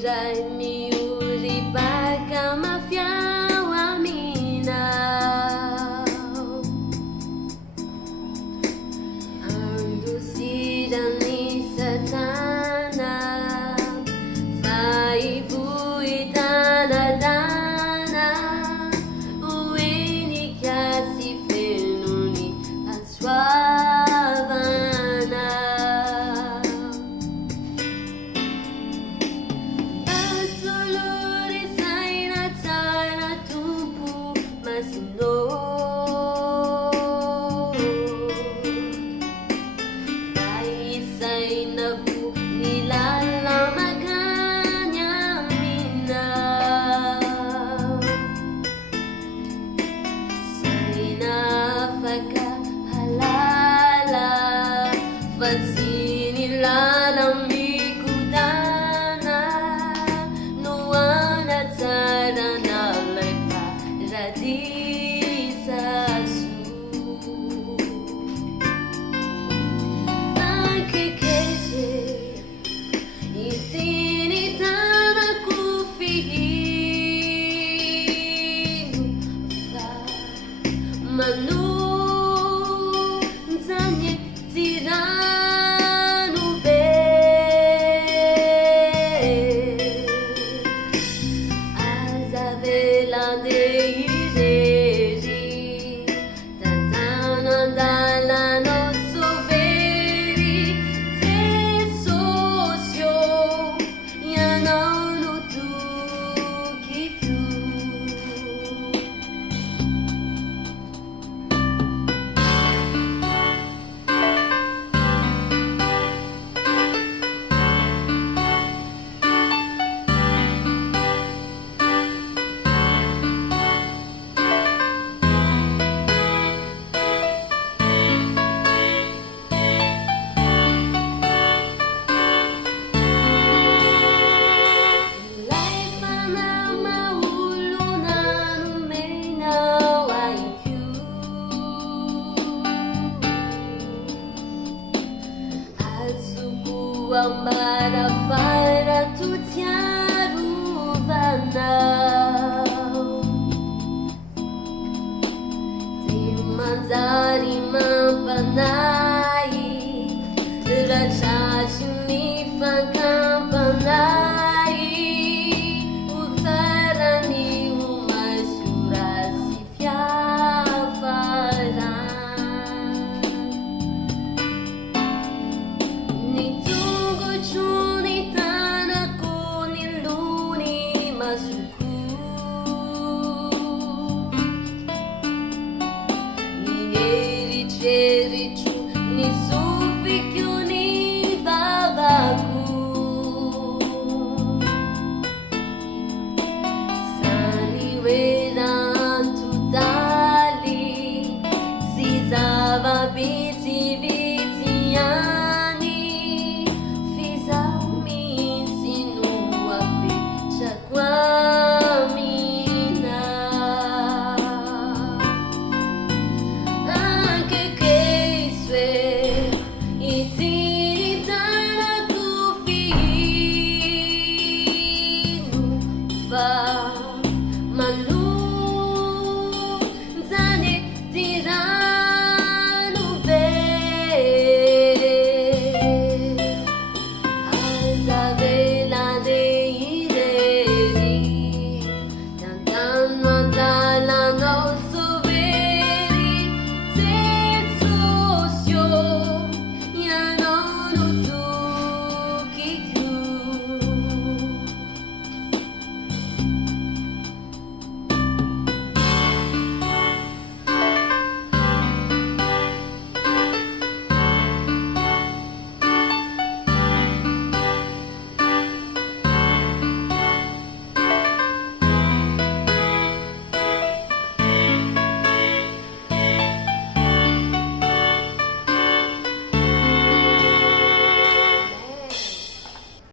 iray mihory baka mafiao aminao. Andosirany Satana fa ivoitanadana oeny kasy fenony asoavana. Atolory saina tsara tompo masino, isainako nilala makany aminao. Saina afaka halala fa tsy nilala mikodana no anatsara nalay paradisa soa. Ankekeze itiny tanako fihino fa manonjany ty rano be. Aza velande irery tantano andalanao sovery Jesosio ianao no tokiko. Ilay fanamaholo nanomenao aiko, azoko ambara faratotsiarovanao. Ty manjary mampanahy raha tratry